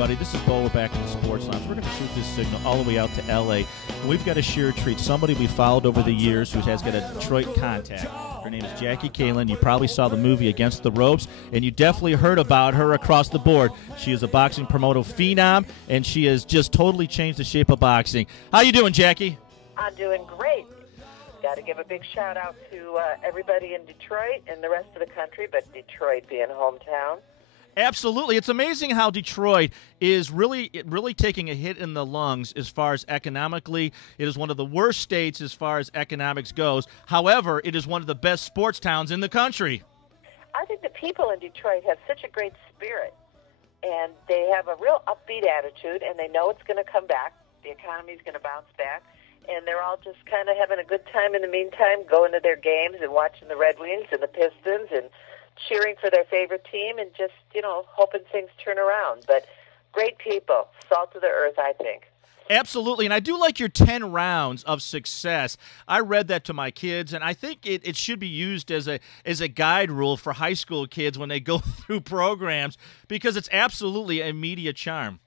everybody. This is Bo. We're back in the Sports Lounge. We're going to shoot this signal all the way out to L.A. We've got a sheer treat. Somebody we followed over the years who has got a Detroit contact. Her name is Jackie Kallen. You probably saw the movie Against the Ropes, and you definitely heard about her across the board. She is a boxing promoter phenom, and she has just totally changed the shape of boxing. How you doing, Jackie? I'm doing great. Got to give a big shout out to everybody in Detroit and the rest of the country, but Detroit being hometown. Absolutely. It's amazing how Detroit is really taking a hit in the lungs as far as economically. It is one of the worst states as far as economics goes. However, it is one of the best sports towns in the country. I think the people in Detroit have such a great spirit, and they have a real upbeat attitude, and they know it's going to come back. The economy is going to bounce back, and they're all just kind of having a good time in the meantime, going to their games and watching the Red Wings and the Pistons and cheering for their favorite team and just, hoping things turn around. But great people, salt of the earth, I think. Absolutely, and I do like your 10 rounds of success. I read that to my kids, and I think it should be used as a guide rule for high school kids when they go through programs, because it's absolutely a media charm.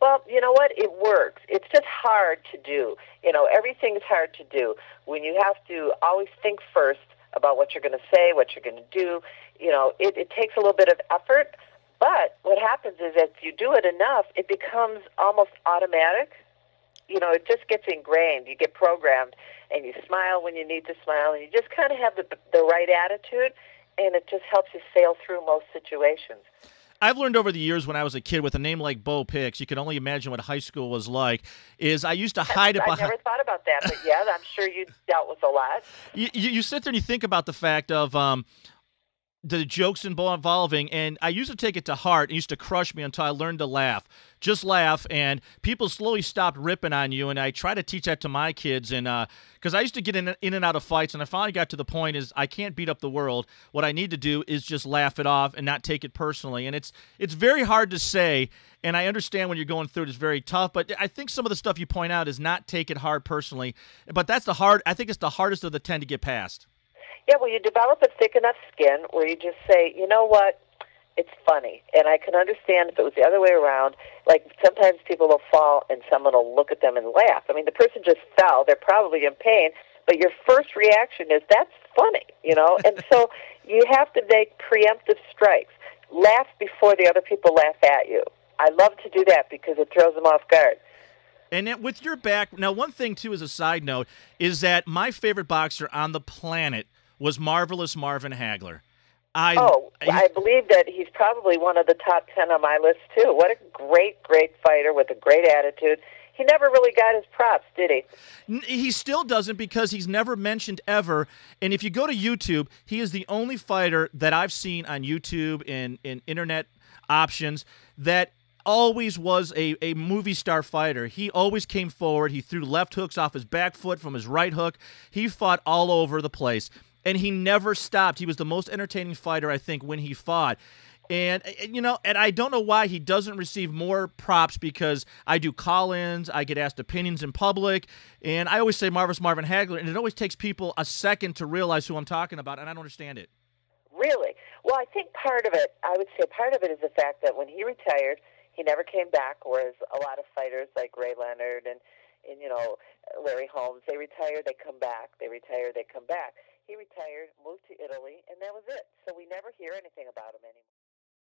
Well, you know what? It works. It's just hard to do. Everything's hard to do when you have to always think first about what you're going to say, what you're going to do. It takes a little bit of effort, but what happens is if you do it enough, it becomes almost automatic. It just gets ingrained. You get programmed, and you smile when you need to smile, and you just kind of have the right attitude, and it just helps you sail through most situations. I've learned over the years when I was a kid with a name like Bo Picks, you can only imagine what high school was like, is I used to hide it behind. I never thought about that, but yeah, I'm sure you dealt with a lot. You sit there and you think about the fact of the jokes involving, and I used to take it to heart. It used to crush me until I learned to laugh. Just laugh, and people slowly stopped ripping on you, and I try to teach that to my kids, and because I used to get in and out of fights, and I finally got to the point is I can't beat up the world. What I need to do is just laugh it off and not take it personally, and it's very hard to say, and I understand when you're going through it, it's very tough, but I think some of the stuff you point out is not take it hard personally, but I think it's the hardest of the 10 to get past. Yeah, well, you develop a thick enough skin where you just say, you know what, it's funny. And I can understand if it was the other way around. Like sometimes people will fall and someone will look at them and laugh. I mean, the person just fell. They're probably in pain. But your first reaction is, that's funny, And so you have to make preemptive strikes. Laugh before the other people laugh at you. I love to do that because it throws them off guard. And then with your back, now one thing, too, as a side note, is that my favorite boxer on the planet was Marvelous Marvin Hagler. I believe that he's probably one of the top 10 on my list, too. What a great, great fighter with a great attitude. He never really got his props, did he? He still doesn't, because he's never mentioned ever. And if you go to YouTube, he is the only fighter that I've seen on YouTube and internet options that always was a movie star fighter. He always came forward. He threw left hooks off his back foot from his right hook. He fought all over the place. And he never stopped. He was the most entertaining fighter, I think, when he fought. And, and I don't know why he doesn't receive more props, because I do call-ins, I get asked opinions in public, and I always say Marvelous Marvin Hagler, and it always takes people a second to realize who I'm talking about, and I don't understand it. Really? Well, I think part of it is the fact that when he retired, he never came back, whereas a lot of fighters like Ray Leonard and Larry Holmes, they retire, they come back, they retire, they come back. He retired, moved to Italy, and that was it. So we never hear anything about him anymore.